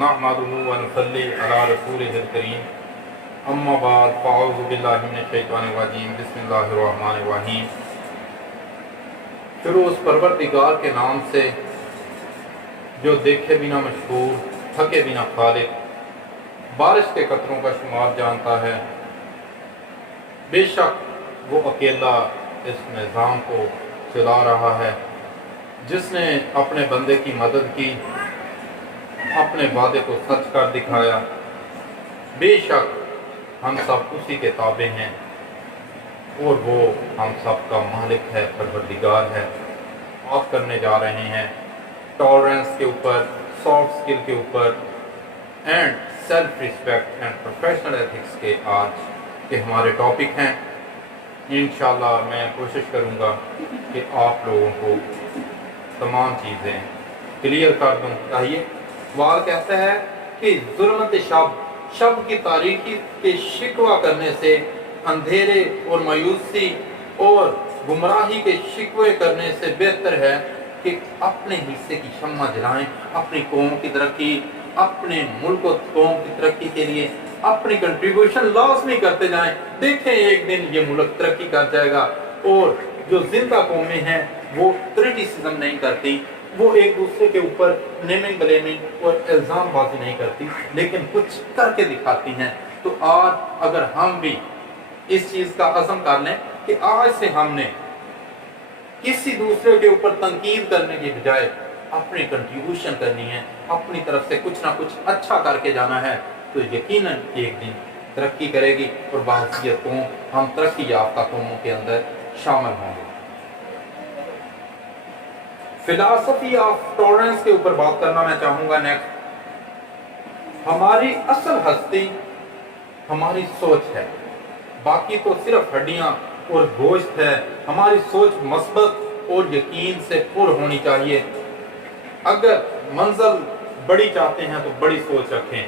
नहमदुहु व नसल्ली अला रसूलिहिल करीम अम्मा बाद फ़अऊज़ु बिल्लाहि मिनश शैतानिर रजीम बिस्मिल्लाहिर रहमानिर रहीम। शुरू उस परवरदिगार के नाम से जो देखे बिना मशहूर, थके बिना खालिक, बारिश के कतरों का शुमार जानता है। बेशक वो अकेला इस निज़ाम को चला रहा है, जिसने अपने बंदे की मदद की, अपने वादे को सच कर दिखाया। बेशक हम सब उसी के ताबे हैं और वो हम सब का मालिक है, परवरदिगार है। बात करने जा रहे हैं टॉलरेंस के ऊपर, सॉफ्ट स्किल के ऊपर and self respect and professional ethics के आज के हमारे टॉपिक हैं। इंशाल्लाह मैं कोशिश करूँगा कि आप लोगों को तमाम चीज़ें क्लियर कर दूँ। चाहिए वाल कहता है कि जुल्मत शब की तारीकी के शिकवा करने से, अंधेरे और मायूसी और गुमराही के शिकवे करने से बेहतर है कि अपने हिस्से की शम्मा जलाएं। अपनी कौम की तरक्की, अपने मुल्क और कौम की तरक्की के लिए अपनी कंट्रीब्यूशन लाजमी करते जाएं। देखें एक दिन ये मुल्क तरक्की कर जाएगा। और जो जिंदा कौमें हैं वो क्रिटिसिज्म नहीं करती, वो एक दूसरे के ऊपर नेमिंग ब्लेमिंग और इल्ज़ाम बाजी नहीं करती, लेकिन कुछ करके दिखाती हैं। तो आज अगर हम भी इस चीज़ का अज़म कर लें कि आज से हमने किसी दूसरे के ऊपर तनकीद करने की बजाय अपनी कंट्रीब्यूशन करनी है, अपनी तरफ से कुछ ना कुछ अच्छा करके जाना है, तो यकीनन एक दिन तरक्की करेगी और बाहसियत कौम, हम तरक्की याफ्ता कौमों के अंदर शामिल होंगे। फिलॉसफी ऑफ टॉलरेंस के ऊपर बात करना मैं चाहूंगा। नेक्स्ट, हमारी असल हस्ती हमारी सोच है, बाकी तो सिर्फ हड्डियां और गोश्त है। हमारी सोच मस्बत और यकीन से पुर होनी चाहिए। अगर मंजिल बड़ी चाहते हैं तो बड़ी सोच रखें।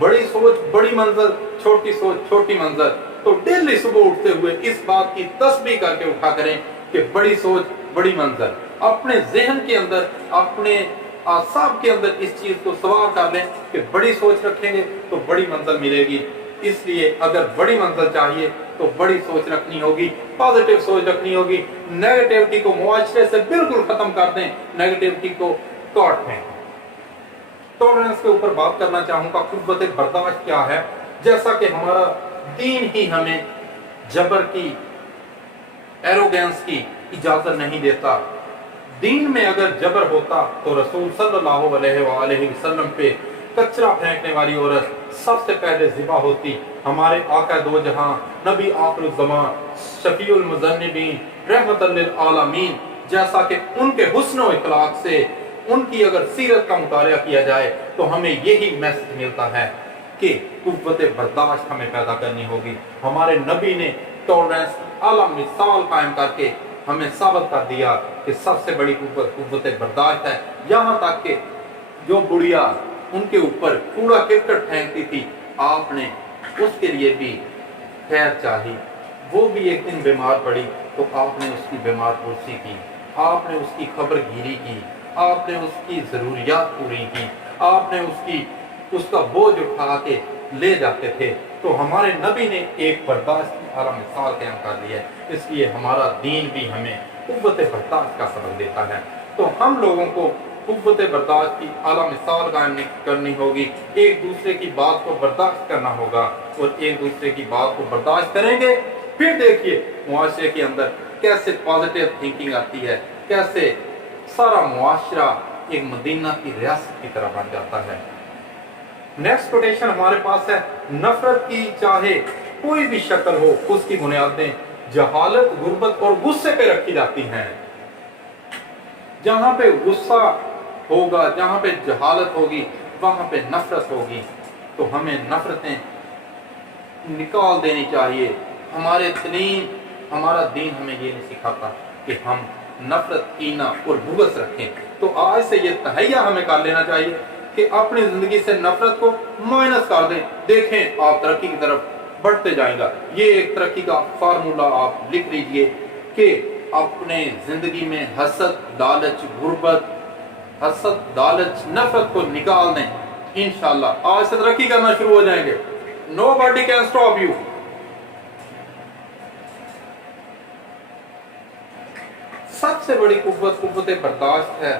बड़ी सोच बड़ी मंजिल, छोटी सोच छोटी मंजिल। तो डेली सुबह उठते हुए इस बात की तस्बीह करके उठा करें कि बड़ी सोच बड़ी मंजिल। अपने जहन के अंदर, अपने आसाब के अंदर इस चीज को सवार कर लें कि बड़ी सोच रखेंगे तो बड़ी मंजिल मिलेगी। इसलिए अगर बड़ी मंजिल चाहिए तो बड़ी सोच रखनी होगी, पॉजिटिव सोच रखनी होगी। नेगेटिविटी को मुआशरे से बिल्कुल खत्म कर दें, नेगेटिविटी को काट दें। टॉलरेंस के ऊपर बात करना चाहूंगा। कुव्वत बर्दाश्त क्या है? जैसा कि हमारा दीन ही हमें जबर की, एरोगेंस की इजाजत नहीं देता। दीन में अगर जबर होता तो रसूल सल्लल्लाहु अलैहि वसल्लम पे कचरा फेंकने वाली औरत सबसे पहले ज़िबा होती। हमारे आका दो जहां, नबी आखिर ज़मां, शफीउल मुज़न्निबीन, रहमतल लिल आलमीन, जैसा कि उनके हुस्न व इखलाक से उनकी अगर सीरत का मुतालिया किया जाए तो हमें यही मैसेज मिलता है कि कुव्वत बर्दाश्त हमें पैदा करनी होगी। हमारे नबी ने टॉलरेंस आला मिसाल कायम करके हमें साबित कर दिया कि सबसे बड़ी कुव्वत बर्दाश्त है। यहाँ तक कि जो बुढ़िया उनके ऊपर कूड़ा करकट फेंकती थी, आपने उसके लिए भी खैर चाही। वो भी एक दिन बीमार पड़ी तो आपने उसकी बीमार पुरसी की, आपने उसकी खबर गिरी की, आपने उसकी ज़रूरियात पूरी की, आपने उसका बोझ उठा के ले जाते थे। तो हमारे नबी ने एक बर्दाश्त की आला मिसाल कायम कर दी है। इसलिए हमारा दीन भी हमें कुव्वत बर्दाश्त का सबक देता है। तो हम लोगों को कुव्वत बर्दाश्त की आला मिसाल कायम करनी होगी। एक दूसरे की बात को बर्दाश्त करना होगा और एक दूसरे की बात को बर्दाश्त करेंगे, फिर देखिए मुआशरे के अंदर कैसे पॉजिटिव थिंकिंग आती है, कैसे सारा मुआशरा एक मदीना की रियासत की तरह बन जाता है। नेक्स्ट कोटेशन हमारे पास है, नफरत की चाहे कोई भी शक्ल हो, उसकी बुनियादें जहालत, गुर्बत और गुस्से पे रखी जाती हैं। जहां पे गुस्सा होगा, जहां पे जहालत होगी, वहां पे नफरत होगी। तो हमें नफरतें निकाल देनी चाहिए। हमारा दीन हमें ये नहीं सिखाता कि हम नफरत, कीना और बुग़्ज़ रखें। तो आज से ये तहैया हमें कर लेना चाहिए कि अपनी जिंदगी से नफरत को माइनस कर दें। देखें आप तरक्की की तरफ बढ़ते जाएगा। ये एक तरक्की का फार्मूला आप लिख लीजिए कि अपने जिंदगी में हसद, लालच, गुर्बत, हसद, लालच, नफरत को निकाल दें। इंशाल्लाह आज से तरक्की करना शुरू हो जाएंगे। Nobody can stop you. सबसे बड़ी कुव्वत बर्दाश्त है।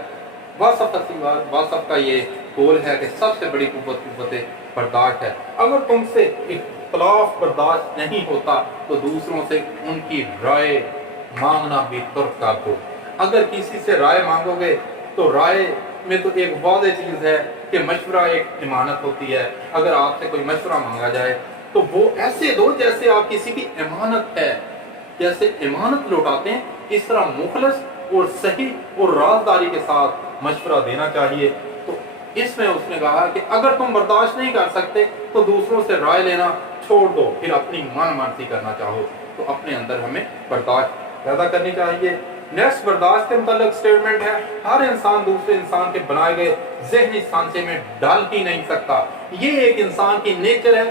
वासफ का ये गोल है कि सबसे बड़ी कुव्वत बर्दाश्त है। अगर तुमसे इख्तलाफ बर्दाश्त नहीं होता तो दूसरों से उनकी राय मांगना भी तुर्क कर दो। अगर किसी से राय मांगोगे तो राय में तो एक वाज़ेह चीज़ है कि मशवरा एक इमानत होती है। अगर आपसे कोई मशवरा मांगा जाए तो वो ऐसे दो जैसे आप किसी की इमानत है, जैसे इमानत लौटाते हैं, इस तरह मुखलस और सही और राजदारी के साथ मशवरा देना चाहिए। तो इसमें उसने कहा कि अगर तुम बर्दाश्त नहीं कर सकते तो दूसरों से राय लेना छोड़ दो, फिर अपनी मनमानी करना चाहो। तो अपने अंदर हमें बर्दाश्त पैदा करनी चाहिए। नेक्स्ट बर्दाश्त के मुतालिक स्टेटमेंट है, हर इंसान दूसरे इंसान के बनाए गए ज़हनी सांचे में डाल ही नहीं सकता। ये एक इंसान की नेचर है,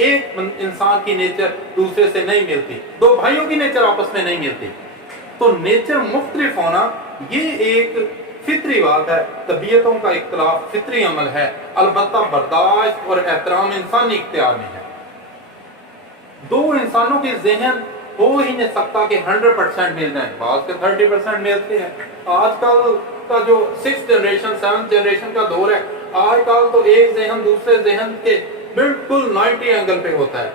एक इंसान की नेचर दूसरे से नहीं मिलती, दो भाइयों की नेचर आपस में नहीं मिलती। तो नेचर मुख्तलिफ होना ये एक फितरी बात है, तबीयतों का इख्तिलाफ फितरी अमल है। अलबत्ता बर्दाश्त और एहतराम इंसानी इख्तियार में है। दो इंसानों के ज़हन हो ही नहीं सकता कि 100% मिल जाए, बात के 30% मिलते हैं। आजकल का जो 6th जनरेशन 7th जनरेशन का दौर है, आजकल तो एक जहन दूसरे जहन के बिल्कुल 90 एंगल पे होता है।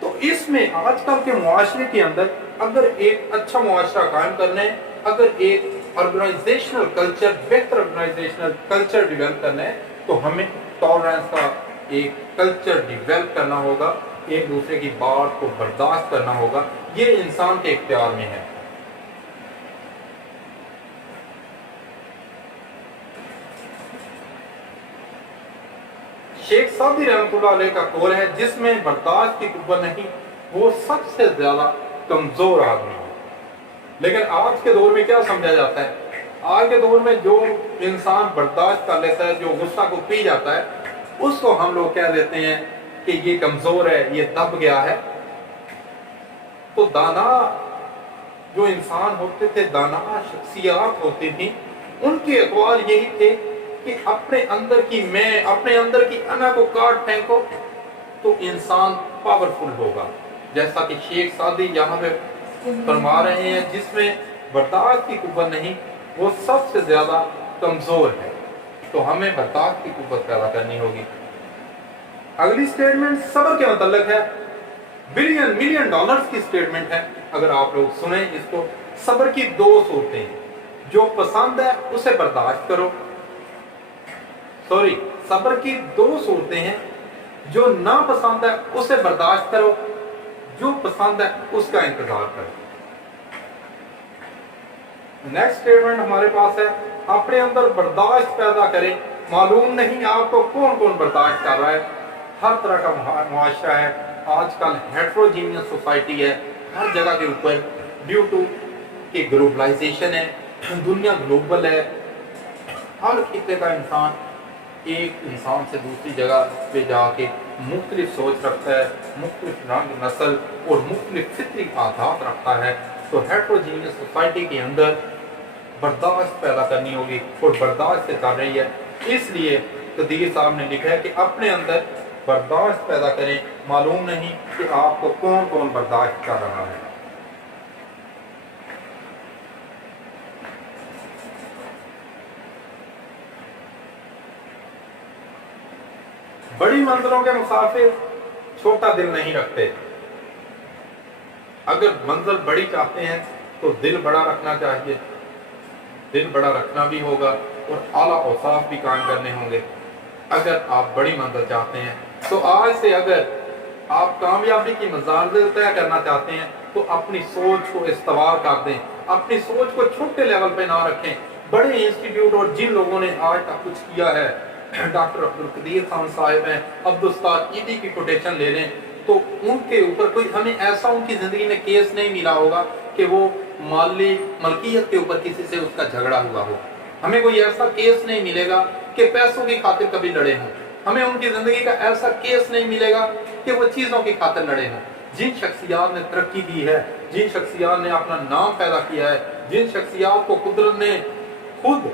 तो इसमें आजकल के मुआशरे के अंदर अगर एक अच्छा मुआशरा कायम करना है, अगर एक ऑर्गेनाइजेशनल कल्चर, बेहतर ऑर्गेनाइजेशनल कल्चर डेवलप करना है, तो हमें टॉलरेंस का एक कल्चर डेवलप करना होगा, एक दूसरे की बात को बर्दाश्त करना होगा। ये इंसान के इख्तियार में है। शेख सादी रहमतुल्लाह अलैह का कौल है, जिसमें बर्दाश्त की कुव्वत नहीं, वो सबसे ज्यादा कमजोर आदमी है। लेकिन आज के दौर में क्या समझा जाता है? आज के दौर में जो इंसान बर्दाश्त कर लेता है, जो गुस्सा को पी जाता है, उसको हम लोग कह देते हैं कि ये कमजोर है, ये दब गया है। तो दाना जो इंसान होते थे, दाना शख्सियत होती थी, उनके अक़वाल यही थे कि अपने अंदर की मैं, अपने अंदर की अना को काट फेंको तो इंसान पावरफुल होगा। जैसा कि शेख सादी यहाँ पे फरमा रहे हैं, जिसमें बर्दाश्त की कुव्वत नहीं, वो सबसे ज्यादा कमजोर है। तो हमें बर्दाश्त की कुव्वत पैदा करनी होगी। अगली स्टेटमेंट सब्र के मतलब है, बिलियन मिलियन डॉलर्स की स्टेटमेंट है। अगर आप लोग सुने इसको, सब्र की दो सूरतें हैं, जो पसंद है उसे बर्दाश्त करो। सब्र की दो सूरतें हैं, जो ना पसंद है उसे बर्दाश्त करो, जो पसंद है उसका इंतजार करो। नेक्स्ट स्टेटमेंट हमारे पास है, अपने अंदर बर्दाश्त पैदा करें। मालूम नहीं आपको कौन कौन बर्दाश्त कर रहा है। हर तरह का मुआशरा है, आजकल हेट्रोजीनियस सोसाइटी है हर जगह के ऊपर, ड्यू टू कि ग्लोबलाइजेशन है, दुनिया ग्लोबल है। हर खिते का इंसान एक इंसान से दूसरी जगह पे जाके मुख्तलिफ सोच रखता है, मुख्तलिफ रंग नस्ल और मुख्तलिफ फितरी आदात रखता है। तो हेट्रोजीनियस सोसाइटी के अंदर बर्दाश्त पैदा करनी होगी, और बर्दाश्त से कर रही है। इसलिए कदीर साहब ने लिखा है कि अपने अंदर बर्दाश्त पैदा करें। मालूम नहीं कि आपको कौन कौन बर्दाश्त कर रहा है। बड़ी मंजिलों के मुसाफिर छोटा दिल नहीं रखते। अगर मंजिल बड़ी चाहते हैं तो दिल बड़ा रखना चाहिए, दिल बड़ा रखना भी होगा और आला औसाफ भी कायम करने होंगे। अगर आप बड़ी मंजिल चाहते हैं तो आज से अगर आप कामयाबी की मंजिल तय करना चाहते हैं तो अपनी सोच को इस्तवार कर दें, अपनी सोच को छोटे लेवल पे ना रखें। बड़े इंस्टीट्यूट और जिन लोगों ने आज तक कुछ किया है, डॉक्टर अब्दुल कदीर खान साहिब हैं, अब्दुस्ताद ईदी की कोटेशन ले लें, तो उनके ऊपर कोई हमें ऐसा उनकी जिंदगी में केस नहीं मिला होगा कि वो माली मलकियत के ऊपर किसी से उसका झगड़ा हुआ हो। हमें कोई ऐसा केस नहीं मिलेगा कि पैसों की खातिर कभी लड़े हों। हमें उनकी जिंदगी का ऐसा केस नहीं मिलेगा कि वो चीजों की खातिर लड़े हों। जिन शख्सियात ने तरक्की की है, जिन शख्सियात ने अपना नाम पैदा किया है, जिन शख्सियात को कुदरत ने खुद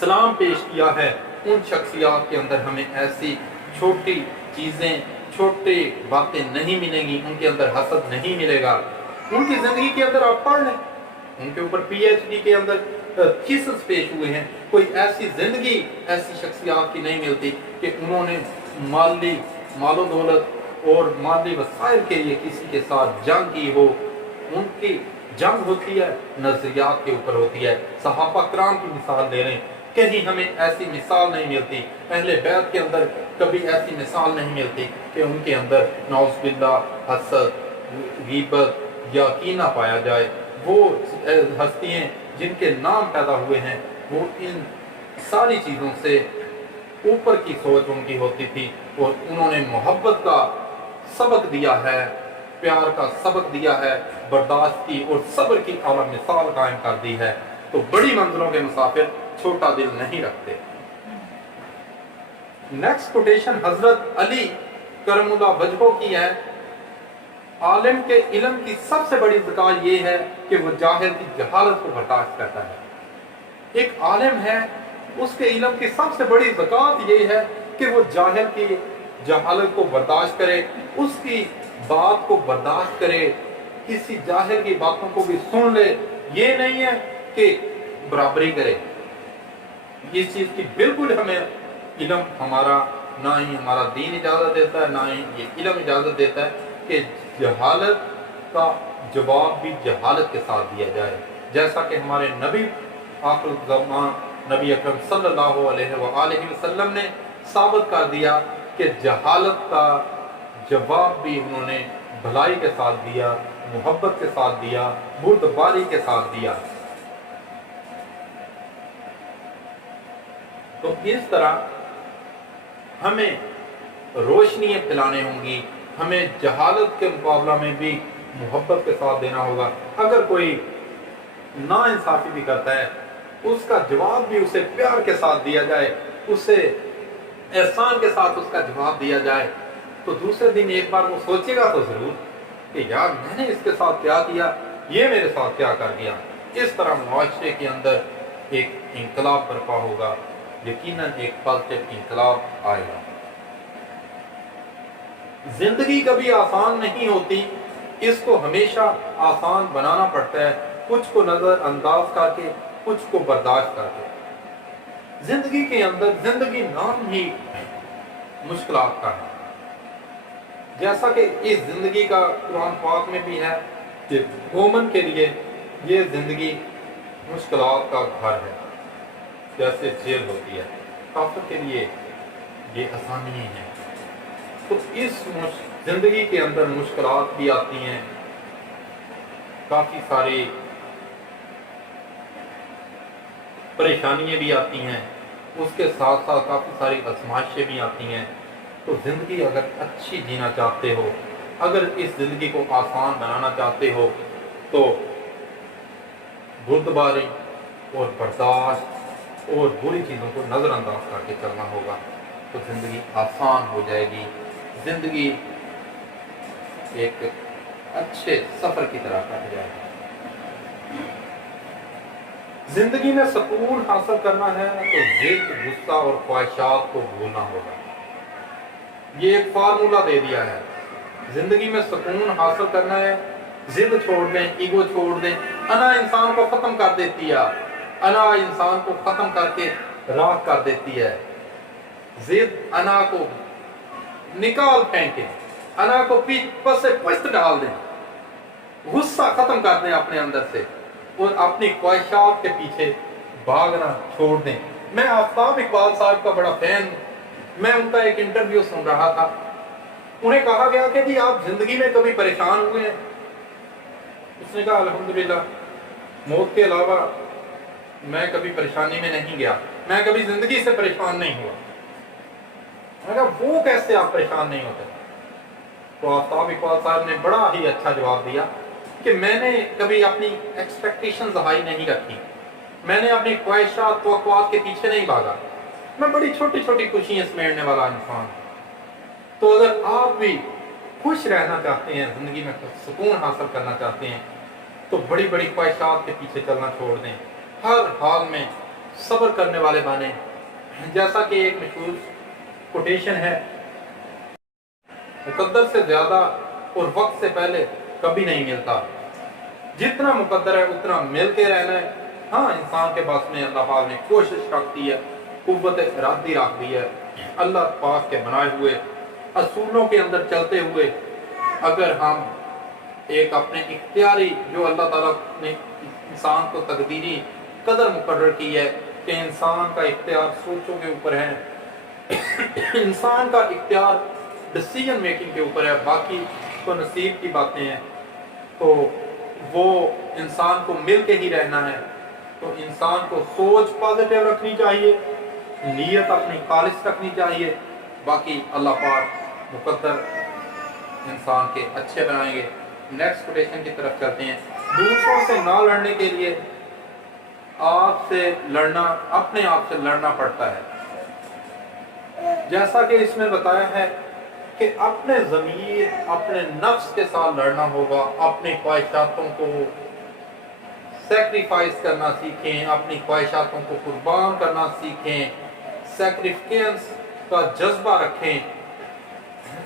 सलाम पेश किया है, उन शख्सियात के अंदर हमें ऐसी छोटी चीज़ें, छोटी बातें नहीं मिलेंगी, उनके अंदर हसद नहीं मिलेगा। उनकी ज़िंदगी के अंदर आप पढ़ लें, उनके ऊपर पीएचडी के अंदर थीसिस पेश हुए हैं। कोई ऐसी ज़िंदगी ऐसी शख्सियात की नहीं मिलती कि उन्होंने मालो दौलत और माली वसाइल के लिए किसी के साथ जंग की हो। उनकी जंग होती है नजरियात के ऊपर होती है। सहाबा कराम की मिसाल ले लें, कहीं हमें ऐसी मिसाल नहीं मिलती, अहले बैत के अंदर कभी ऐसी मिसाल नहीं मिलती कि उनके अंदर नौज़ बिल्लाह हसद, गीबत या कीना पाया जाए। वो हस्तियाँ जिनके नाम पैदा हुए हैं वो इन सारी चीज़ों से ऊपर की सोच उनकी होती थी और उन्होंने मोहब्बत का सबक दिया है, प्यार का सबक दिया है, बर्दाश्त की और सब्र की आला मिसाल कायम कर दी है। तो बड़ी मंजिलों के मुसाफिर छोटा दिल नहीं रखते। नेक्स्ट कोटेशन हजरत अली करमुल्लाह वजहो की है। आलिम के इल्म की सबसे बड़ी ज़का ये है कि वो जाहिल की जहालत को बर्दाश्त करता है। एक आलिम है, उसके इल्म की सबसे बड़ी ज़कात ये है कि वो जाहिल की जहालत को बर्दाश्त करे, उसकी बात को बर्दाश्त करे, किसी जाहिल की बातों को भी सुन ले। ये नहीं है कि बराबरी करे, इस चीज़ की बिल्कुल हमें इल्म हमारा ना ही हमारा दीन इजाज़त देता है, ना ही ये इल्म इजाज़त देता है कि जहालत का जवाब भी जहालत के साथ दिया जाए। जैसा कि हमारे नबी आखिर ज़मान नबी अकरम सल्लल्लाहु अलैहि वसल्लम ने साबित कर दिया कि जहालत का जवाब भी उन्होंने भलाई के साथ दिया, मोहब्बत के साथ दिया, बुर्दबारी के साथ दिया। तो इस तरह हमें रोशनियाँ फैलाने होंगी, हमें जहालत के मुकाबला में भी मोहब्बत के साथ देना होगा। अगर कोई नाइंसाफ़ी भी करता है, उसका जवाब भी उसे प्यार के साथ दिया जाए, उसे एहसान के साथ उसका जवाब दिया जाए, तो दूसरे दिन एक बार वो सोचेगा तो ज़रूर कि यार मैंने इसके साथ क्या किया, ये मेरे साथ क्या कर गया। इस तरह मुआशरे के अंदर एक इंकलाब बर्पा होगा, यकीनन एक पॉजिटिव इंकलाब आएगा। जिंदगी कभी आसान नहीं होती, इसको हमेशा आसान बनाना पड़ता है, कुछ को नजरअंदाज करके, कुछ को बर्दाश्त करके। जिंदगी के अंदर जिंदगी नाम ही मुश्किलात का है। जैसा कि इस जिंदगी का कुरान पाक में भी है कि मोमिन के लिए ये जिंदगी मुश्किलात का घर है, जैसे जेल होती है। काफिर के लिए ये आसानी है। तो इस जिंदगी के अंदर मुश्किलात भी आती हैं, काफ़ी सारी परेशानियां भी आती हैं, उसके साथ साथ काफ़ी सारी आजमाइशें भी आती हैं। तो ज़िंदगी अगर अच्छी जीना चाहते हो, अगर इस ज़िंदगी को आसान बनाना चाहते हो, तो बुर्दबारी और बर्दाश्त और बुरी चीज़ों को नज़रअंदाज करके चलना होगा, तो ज़िंदगी आसान हो जाएगी। ज़िंदगी एक अच्छे सफ़र की तरह कट जाएगी। ज़िंदगी में सुकून हासिल करना है तो जिद, गुस्सा और ख्वाहिशात को भूलना होगा। ये एक फार्मूला दे दिया है। ज़िंदगी में सुकून हासिल करना है, जिद छोड़ दें, ईगो छोड़ दें। अना इंसान को ख़त्म कर देती है, अना इंसान को ख़त्म करके राख कर देती है। जिद अना को निकाल फेंके, अना को पीठ से पस्त डाल दें, गुस्सा खत्म कर दें अपने अंदर से और अपनी ख्वाहिशात के पीछे भागना छोड़ दें। मैं आफ्ताब इकबाल साहब का बड़ा फैन, मैं उनका एक इंटरव्यू सुन रहा था। उन्हें कहा गया कि जी आप जिंदगी में कभी परेशान हुए हैं? उसने कहा अल्हम्दुलिल्लाह, मौत के अलावा मैं कभी परेशानी में नहीं गया, मैं कभी जिंदगी से परेशान नहीं हुआ। मैंने कहा वो कैसे आप परेशान नहीं होते? तो आफ्ताब इकबाल साहब ने बड़ा ही अच्छा जवाब दिया कि मैंने कभी अपनी एक्सपेक्टेशंस हाई नहीं रखी, मैंने अपनी ख्वाहिशात तवक्कुआत के पीछे नहीं भागा, मैं बड़ी छोटी छोटी खुशियां समेटने वाला इंसान। तो अगर आप भी खुश रहना चाहते हैं, जिंदगी में सुकून हासिल करना चाहते हैं, तो बड़ी बड़ी ख्वाहिशात के पीछे चलना छोड़ दें। हर हाल में सब्र करने वाले बने, जैसा कि एक मशहूर कोटेशन है, मुकद्दर से ज़्यादा और वक्त से पहले कभी नहीं मिलता, जितना मुकद्दर है उतना मिल के रहना है। हाँ, इंसान के पास में अल्लाह पाक ने कोशिश रख दी है, कुव्वत इरादी रख दी है। अल्लाह पाक के बनाए हुए असूलों के अंदर चलते हुए अगर हम एक अपने इख्तियारी, जो अल्लाह ताला ने इंसान को तकदीरी कदर मुकर्रर की है कि इंसान का इख्तियार सोचों के ऊपर है, इंसान का इख्तियार डिसीजन मेकिंग के ऊपर है, बाकी तो नसीब की बातें हैं, तो वो इंसान को मिल के ही रहना है। तो इंसान को सोच पॉजिटिव रखनी चाहिए, नीयत अपनी खालिस रखनी चाहिए, बाकी अल्लाह पाक मुकद्दर इंसान के अच्छे बनाएंगे। नेक्स्ट कोटेशन की तरफ चलते हैं। दूसरों से ना लड़ने के लिए आपसे लड़ना, अपने आप से लड़ना पड़ता है। जैसा कि इसमें बताया है कि अपने ज़मीर, अपने नफ्स के साथ लड़ना होगा, अपनी ख्वाहिशातों को सैक्रिफाइस करना सीखें, अपनी ख्वाहिशातों को कुर्बान करना सीखें, सैक्रिफिकेंस का जज्बा रखें,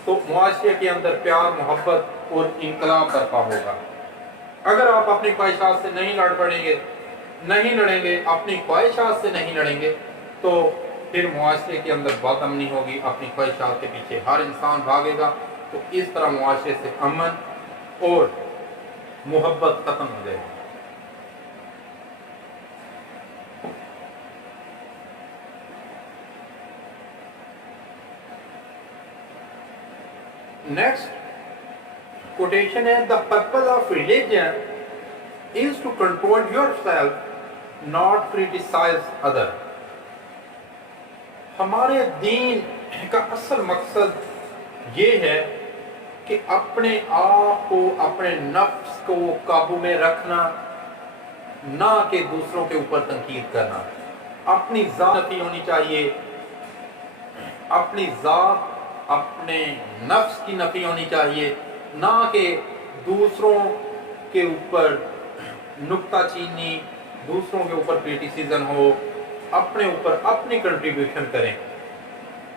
तो मुआशरे के अंदर प्यार, मोहब्बत और इनकलाब बरपा होगा। अगर आप अपनी ख्वाहिशात से नहीं लड़ेंगे, अपनी ख्वाहिशात से नहीं लड़ेंगे, तो फिर मुआशरे के अंदर बदअमनी होगी, अपनी ख्वाहिशात के पीछे हर इंसान भागेगा, तो इस तरह मुआशरे से अमन और मोहब्बत खत्म हो जाएगी। नेक्स्ट कोटेशन है, the purpose of religion is to control yourself, not criticise other. हमारे दीन का असल मकसद ये है कि अपने आप को, अपने नफ्स को काबू में रखना, ना कि दूसरों के ऊपर तनकीद करना। अपनी ज़ात नफी होनी चाहिए, अपनी ज़ात, अपने नफ्स की नफी होनी चाहिए, ना कि दूसरों के ऊपर नुक्ताचीनी, दूसरों के ऊपर क्रिटिसिज्म हो। अपने ऊपर अपनी कंट्रीब्यूशन करें,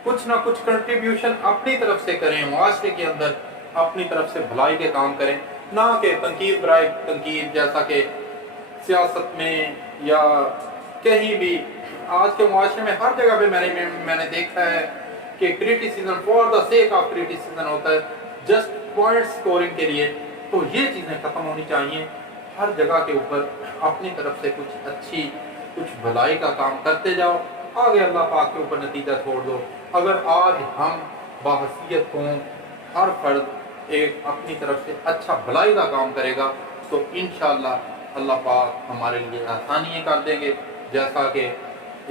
कुछ ना कुछ कंट्रीब्यूशन अपनी तरफ से करें, मुआशरे के अंदर अपनी तरफ से भलाई के काम करें, ना कि तनकीद बराए तनकीद, जैसा कि सियासत में या कहीं भी आज के मुआशरे में हर जगह पे मैंने देखा है कि criticism for the sake of criticism होता है, जस्ट पॉइंट स्कोरिंग के लिए। तो ये चीज़ें ख़त्म होनी चाहिए। हर जगह के ऊपर अपनी तरफ से कुछ अच्छी, कुछ भलाई का काम करते जाओ, आगे अल्लाह पाक के ऊपर नतीजा छोड़ दो। अगर आज हम बाहसियत हों, हर फर्द एक अपनी तरफ से अच्छा भलाई का काम करेगा, तो इंशाअल्लाह अल्लाह पाक हमारे लिए आसानियाँ कर देंगे। जैसा कि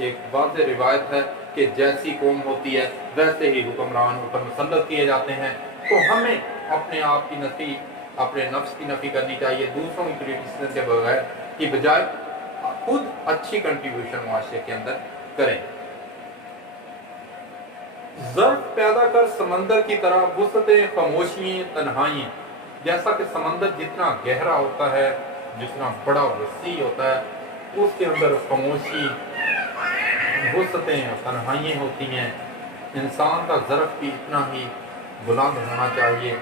एक वाज़ेह रिवायत है कि जैसी कौम होती है वैसे ही हुक्मरान ऊपर मुसल्लत किए जाते हैं। तो हमें अपने आप की नफ़ी, अपने नफ्स की नफ़ी करनी चाहिए, दूसरों की क्रिटिसिज्म के बगैर की बजाय खुद अच्छी कंट्रीब्यूशन मुआशरे के अंदर करें। ज़र्फ पैदा कर समंदर की तरह वुसअतें, खामोशियाँ, तन्हाइयाँ। जैसा कि समंदर जितना गहरा होता है, जितना बड़ा वसी होता है, उसके अंदर खामोशी, वुसअतें और तन्हाइयाँ होती हैं। इंसान का ज़र्फ भी इतना ही बुलंद होना चाहिए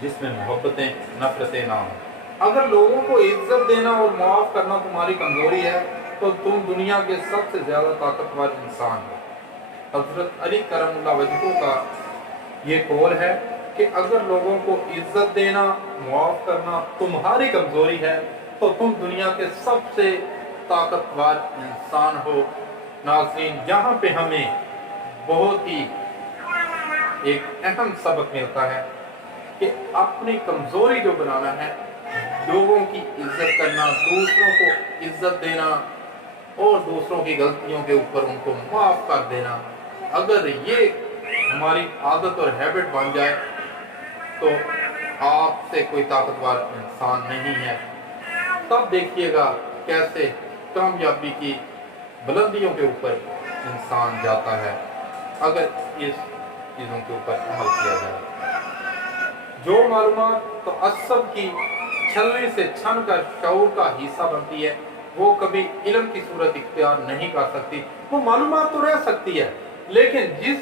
जिसमें मोहब्बतें, नफरतें ना हो। अगर लोगों को इज्जत देना और माफ़ करना तुम्हारी कमज़ोरी है, तो तुम दुनिया के सबसे ज़्यादा ताकतवर इंसान हो। हज़रत अली करमुल्लाह वजहू का ये कौल है कि अगर लोगों को इज्जत देना, माफ़ करना तुम्हारी कमज़ोरी है, तो तुम दुनिया के सबसे ताकतवर इंसान हो। नाज़रीन, यहाँ पे हमें बहुत ही एक अहम सबक मिलता है कि अपनी कमज़ोरी जो बनाना है, लोगों की इज्जत करना, दूसरों को इज्जत देना और दूसरों की गलतियों के ऊपर उनको माफ़ कर देना, अगर ये हमारी आदत और हैबिट बन जाए तो आपसे कोई ताकतवर इंसान नहीं है। तब देखिएगा कैसे कामयाबी की बुलंदियों के ऊपर इंसान जाता है, अगर इस चीज़ों के ऊपर अमल किया जाए। जो मालूमात तो असब की छलने से छन कर शऊर का हिस्सा बनती है, وہ کبھی علم کی صورت اختیار نہیں کر سکتی. وہ معلومات تو رہ سکتی ہے، لیکن جس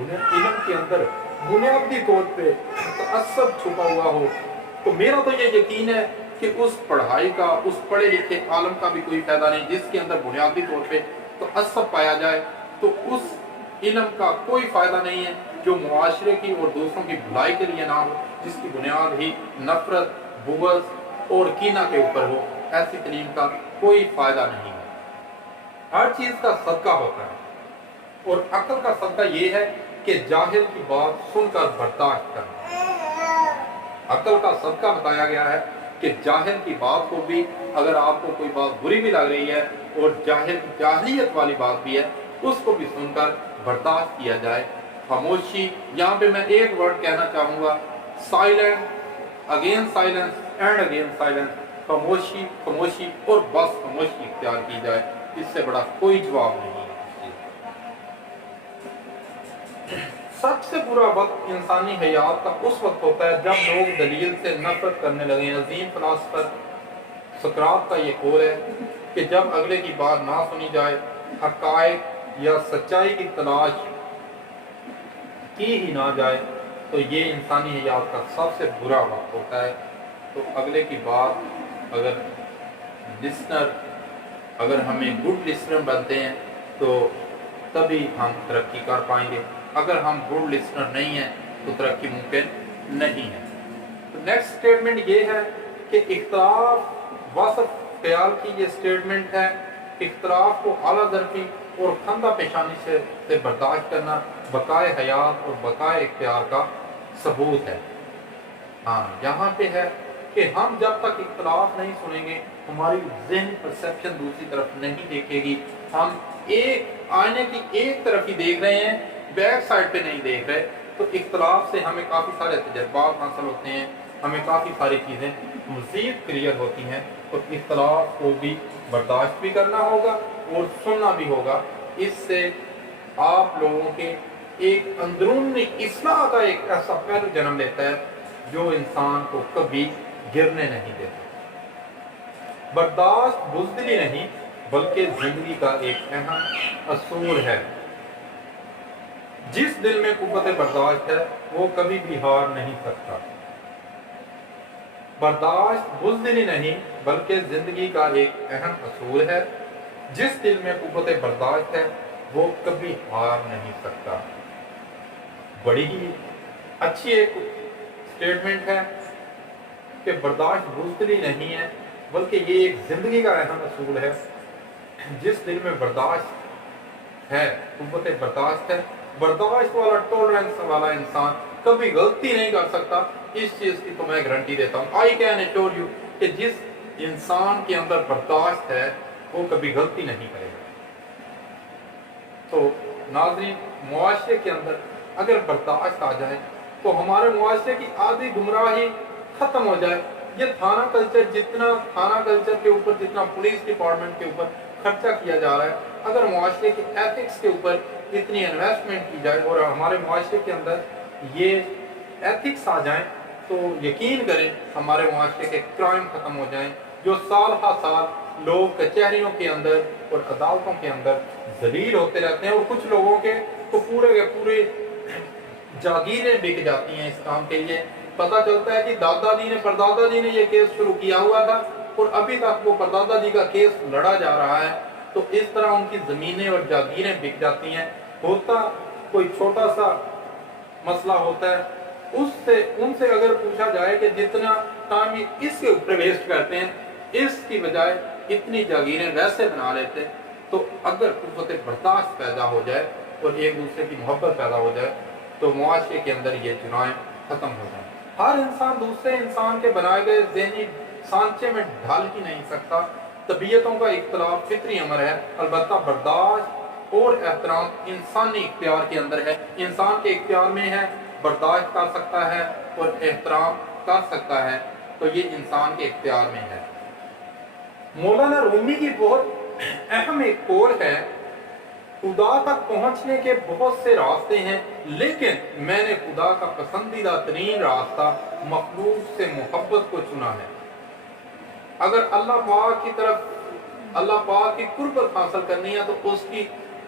علم کے اندر بنیادی طور پہ تعصب چھپا ہوا ہو، تو میرا تو یہ یقین ہے کہ اس پڑھائی کا، اس پڑھے لکھے عالم کا بھی کوئی فائدہ نہیں. جس کے اندر بنیادی طور پہ تعصب پایا جائے تو اس علم کا کوئی فائدہ نہیں ہے جو معاشرے کی اور دوسروں کی بھلائی کے لیے نہ ہو، جس کی بنیاد ہی نفرت، بغض اور کینہ کے اوپر ہو. ایسی تعلیم کا کوئی فائدہ نہیں ہے. ہر چیز کا صدقہ ہوتا ہے، اور عقل کا صدقہ یہ ہے کہ جاہل کی بات سن کر برداشت کرنا. عقل کا صدقہ بتایا گیا ہے کہ جاہل کی بات کو بھی، اگر آپ کو کوئی بات بری بھی لگ رہی ہے اور جاہلیت والی بات بھی ہے، اس کو بھی سن کر برداشت کیا جائے. خاموشی، یہاں پہ میں ایک ورڈ کہنا چاہوں گا، silent, again silence and again silence. خاموشی، خاموشی اور بس خاموشی اختیار کی جائے. اس سے بڑا کوئی جواب نہیں ہے. سب سے برا وقت انسانی حیات کا اس وقت ہوتا ہے جب لوگ دلیل سے نفرت کرنے لگے. عظیم فلاسفر سقراط کا یہ قول ہے کہ جب اگلے کی بات نہ سنی جائے، حقائق یا سچائی کی تلاش کی ہی نہ جائے، تو یہ انسانی حیات کا سب سے برا وقت ہوتا ہے. تو اگلے کی بات، اگر ہمیں گڈ لسنر بنتے ہیں تو تبھی ہم ترقی کر پائیں گے. اگر ہم گڈ لسنر نہیں ہیں تو ترقی ممکن نہیں ہے. نیکسٹ سٹیٹمنٹ یہ ہے کہ اختلاف وصف خیال کی یہ سٹیٹمنٹ ہے. اختلاف کو اعلیٰ ظرفی اور خندہ پیشانی سے برداشت کرنا بقائے حیات اور بقائے اختیار کا ثبوت ہے. ہاں، یہاں پہ ہے کہ ہم جب تک اختلاف نہیں سنیں گے، ہماری ذہن پرسیپشن دوسری طرف نہیں دیکھے گی. ہم ایک آئینے کی ایک طرف ہی دیکھ رہے ہیں، بیک سائڈ پہ نہیں دیکھ رہے. تو اختلاف سے ہمیں کافی سارے تجربات حاصل ہوتے ہیں، ہمیں کافی ساری چیزیں مزید کلیئر ہوتی ہیں. تو اختلاف کو بھی برداشت بھی کرنا ہوگا اور سننا بھی ہوگا. اس سے آپ لوگوں کے ایک اندرونی اصلاح کا ایک ایسا پہلو جنم لیتا ہے جو انسان کو کبھی گرنے نہیں دیتا. برداشت بزدلی نہیں بلکہ زندگی کا ایک اہم اصول ہے. جس دل میں قوت برداشت ہے وہ کبھی بھی ہار نہیں سکتا. برداشت بزدلی نہیں بلکہ زندگی کا ایک اہم اصول ہے. جس دل میں قوت برداشت ہے وہ کبھی ہار نہیں سکتا. بڑی ہی اچھی ایک سٹیٹمنٹ ہے کہ برداشت بزدلی نہیں ہے بلکہ یہ ایک زندگی کا اہم اصول ہے. جس دل میں برداشت ہے، قوت برداشت ہے، برداشت والا، ٹولرنس والا انسان کبھی غلطی نہیں کر سکتا. اس چیز کی تو میں گارنٹی دیتا ہوں. آئی کین ایشور یو کہ جس انسان کے اندر برداشت ہے وہ کبھی غلطی نہیں کرے گا. تو ناظرین، معاشرے کے اندر اگر برداشت آ جائے تو ہمارے معاشرے کی آدھی گمراہی ختم ہو جائے. یہ تھانہ کلچر کے اوپر جتنا پولیس ڈپارٹمنٹ کے اوپر خرچہ کیا جا رہا ہے، اگر معاشرے کی ایتھکس کے اوپر اتنی انویسٹمنٹ کی جائے اور ہمارے معاشرے کے اندر یہ ایتھکس آ جائیں تو یقین کریں ہمارے معاشرے کے کرائم ختم ہو جائیں. جو سال ہر سال لوگ کچہریوں کے اندر اور عدالتوں کے اندر ذلیل ہوتے رہتے ہیں، اور کچھ لوگوں کے تو پورے جاگیریں بک جاتی ہیں اس کام کے لیے. پتہ چلتا ہے کہ دادا جی نے، پردادا جی نے یہ کیس شروع کیا ہوا تھا اور ابھی تک وہ پردادا جی کا کیس لڑا جا رہا ہے. تو اس طرح ان کی زمینیں اور جاگیریں بک جاتی ہیں. ہوتا کوئی چھوٹا سا مسئلہ ہوتا ہے، ان سے اگر پوچھا جائے کہ جتنا ٹائم اس کے اوپر ویسٹ کرتے ہیں، اس کی بجائے اتنی جاگیریں ویسے بنا لیتے. تو اگر قوت برداشت پیدا ہو جائے اور ایک دوسرے کی محبت پیدا ہو جائے تو معاشرے کے اندر یہ جرائم ختم ہو جائیں. ہر انسان دوسرے انسان کے بنائے گئے ذہنی سانچے میں ڈھال ہی نہیں سکتا. طبیعتوں کا اختلاف فطری امر ہے، البتہ برداشت اور احترام انسانی اختیار کے اندر ہے. انسان کے اختیار میں ہے، برداشت کر سکتا ہے اور احترام کر سکتا ہے. تو یہ انسان کے اختیار میں ہے. مولانا رومی کی بہت اہم ایک قول ہے، خدا تک پہنچنے کے بہت سے راستے ہیں لیکن میں نے خدا کا پسندیدہ ترین راستہ مخلوق سے محبت کو چنا ہے. اگر اللہ پاک کی طرف اللہ پاک کی قربت حاصل کرنی ہے تو اس کی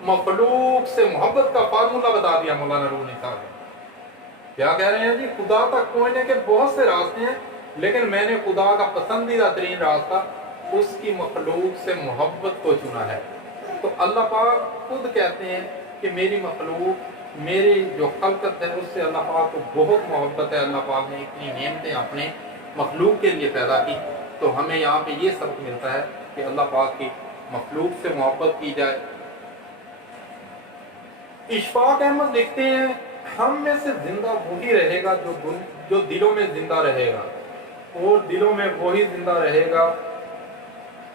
مخلوق سے محبت کا فارمولہ بتا دیا مولانا رومی صاحب نے. کیا کہہ رہے ہیں جی؟ خدا تک پہنچنے کے بہت سے راستے ہیں، لیکن میں نے خدا کا پسندیدہ ترین راستہ اس کی مخلوق سے محبت کو چنا ہے. تو اللہ پاک خود کہتے ہیں کہ میری مخلوق، میری جو خلقت ہے اس سے اللہ پاک کو بہت محبت ہے. اللہ پاک نے اتنی نعمتیں اپنے مخلوق کے لیے پیدا کی. تو ہمیں یہاں پہ یہ سبق ملتا ہے کہ اللہ پاک کی مخلوق سے محبت کی جائے. اشفاق احمد لکھتے ہیں ہم میں سے زندہ وہی رہے گا جو دلوں میں زندہ رہے گا، اور دلوں میں وہی زندہ رہے گا،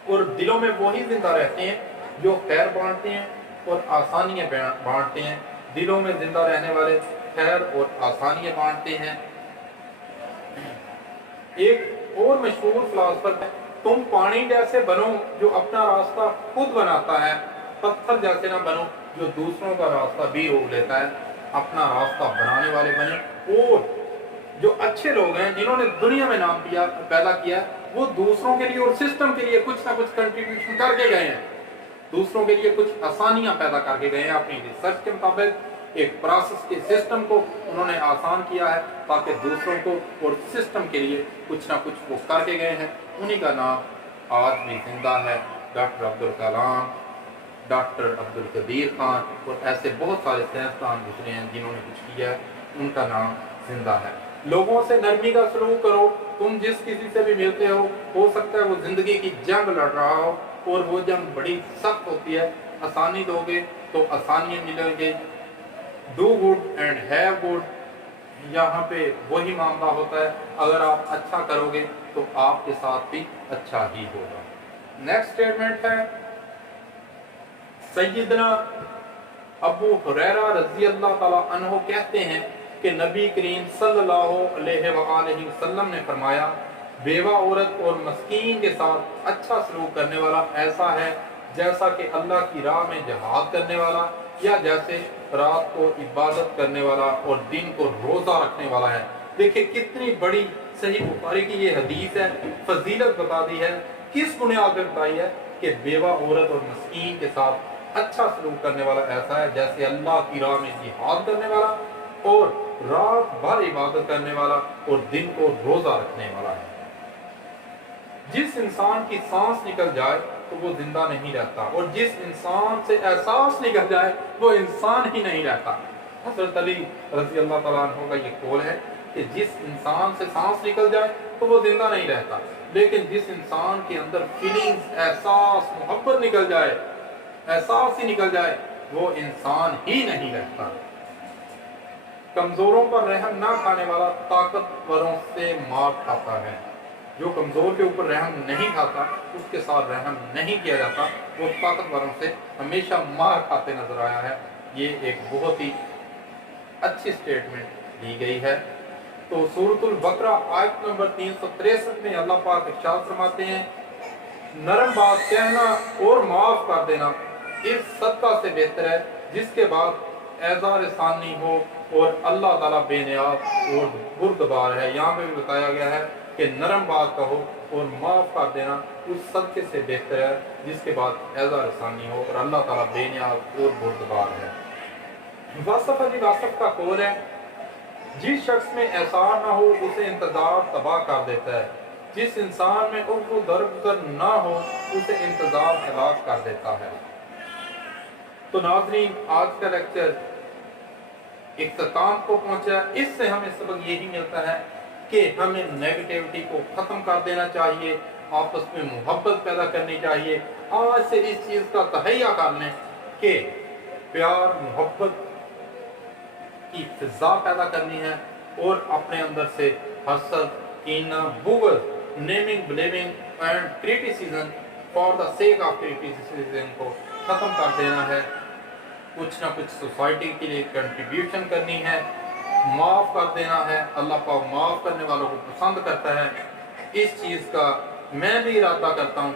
اور دلوں میں وہی زندہ رہتے ہیں جو خیر بانٹتے ہیں اور آسانیاں بانٹتے ہیں. دلوں میں زندہ رہنے والے خیر اور آسانیاں بانٹتے ہیں. ایک اور مشہور فلاسفر ہے، تم پانی جیسے بنو جو اپنا راستہ خود بناتا ہے، پتھر جیسے نہ بنو جو دوسروں کا راستہ بھی روک لیتا ہے. اپنا راستہ بنانے والے بنے. اور جو اچھے لوگ ہیں جنہوں نے دنیا میں نام پیدا کیا، وہ دوسروں کے لیے اور سسٹم کے لیے کچھ نہ کچھ کنٹریبیوشن کر کے گئے ہیں، دوسروں کے لیے کچھ آسانیاں پیدا کر کے گئے ہیں. اپنی ریسرچ کے مطابق ایک پروسیس کے سسٹم کو انہوں نے آسان کیا ہے تاکہ دوسروں کو اور سسٹم کے لیے کچھ نہ کچھ وہ کر کے گئے ہیں. انہی کا نام آج بھی زندہ ہے. ڈاکٹر عبدالکلام، ڈاکٹر عبدالقدیر خان اور ایسے بہت سارے سائنسدان گزرے ہیں جنہوں نے کچھ کیا ہے، ان کا نام زندہ ہے. لوگوں سے نرمی کا سلوک کرو. تم جس کسی سے بھی ملتے ہو سکتا ہے وہ زندگی کی جنگ لڑ رہا ہو اور وہ جنگ بڑی سخت ہوتی ہے. آسانی دو گے تو آسانیاں ملیں گے. Do good and have good, یہاں پہ وہی معاملہ ہوتا ہے. اگر آپ اچھا کرو گے تو آپ کے ساتھ بھی اچھا ہی ہوگا. نیکسٹ اسٹیٹمنٹ ہے سیدنا ابو ہریرہ رضی اللہ تعالیٰ عنہ کہتے ہیں کہ نبی کریم صلی اللہ علیہ وآلہ وسلم نے فرمایا بیوہ عورت اور مسکین کے ساتھ اچھا سلوک کرنے والا ایسا ہے جیسا کہ اللہ کی راہ میں جہاد کرنے والا، یا جیسے رات کو عبادت کرنے والا اور دن کو روزہ رکھنے والا ہے. دیکھیں کتنی بڑی صحیح بخاری کی یہ حدیث ہے، فضیلت بتا دی ہے. کس بنیاد پہ بتائی ہے؟ کہ بیوہ عورت اور مسکین کے ساتھ اچھا سلوک کرنے والا ایسا ہے جیسے اللہ کی راہ میں جہاد کرنے والا اور رات بھر عبادت کرنے والا اور دن کو روزہ رکھنے والا ہے. جس انسان کی سانس نکل جائے تو وہ زندہ نہیں رہتا، اور جس انسان سے احساس نکل جائے وہ انسان ہی نہیں رہتا. حضرت علی رضی اللہ تعالیٰ عنہ کا یہ قول ہے کہ جس انسان سے سانس نکل جائے تو وہ زندہ نہیں رہتا، لیکن جس انسان کے اندر فیلنگز، احساس، محبت نکل جائے، احساس ہی نکل جائے، وہ انسان ہی نہیں رہتا. کمزوروں پر رحم نہ کھانے والا طاقتوروں سے مار کھاتا ہے. جو کمزور کے اوپر رحم نہیں کھاتا، اس کے ساتھ رحم نہیں کیا جاتا، وہ طاقتوروں سے ہمیشہ مار کھاتے نظر آیا ہے. یہ ایک بہت ہی اچھی سٹیٹمنٹ دی گئی ہے. تو سورۃ البقرہ آیت نمبر 363 میں اللہ پاک ارشاد فرماتے ہیں نرم بات کہنا اور معاف کر دینا اس صدقہ سے بہتر ہے جس کے بعد اعزار ثانی ہو اور اللہ تعالیٰ بے نیاز اور بردبار ہے. یہاں پہ بھی بتایا گیا ہے کہ نرم بات کہو اور معاف کر دینا اس صدقے سے بہتر ہے جس کے بعد اعزار ثانی ہو اور اللہ تعالیٰ بے نیاز اور بردبار ہے. واصف علی واصف کا قول ہے جس شخص میں احسان نہ ہو اسے انتظار تباہ کر دیتا ہے، جس انسان میں عرف و درگزر نہ ہو اسے انتظار ہلاک کر دیتا ہے. تو ناظرین آج کا لیکچر اختتام کو پہنچا. اس سے ہمیں سبق یہی ملتا ہے کہ ہمیں نیگیٹیوٹی کو ختم کر دینا چاہیے، آپس میں محبت پیدا کرنی چاہیے. آج سے اس چیز کا تہیہ کر لیں کہ پیار محبت کی فضا پیدا کرنی ہے اور اپنے اندر سے حسد، کینہ، بغض، naming, blaming and criticism for the sake of criticism کو ختم کر دینا ہے. کچھ نہ کچھ سوسائٹی کے لیے کنٹریبیوشن کرنی ہے، معاف کر دینا ہے. اللہ پاک معاف کرنے والوں کو پسند کرتا ہے. اس چیز کا میں بھی ارادہ کرتا ہوں،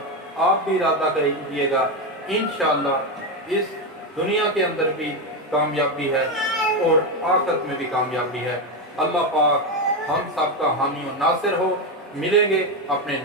آپ بھی ارادہ کریے گا. انشاءاللہ اس دنیا کے اندر بھی کامیابی ہے اور آخرت میں بھی کامیابی ہے. اللہ پاک ہم سب کا حامی و ناصر ہو. ملیں گے اپنے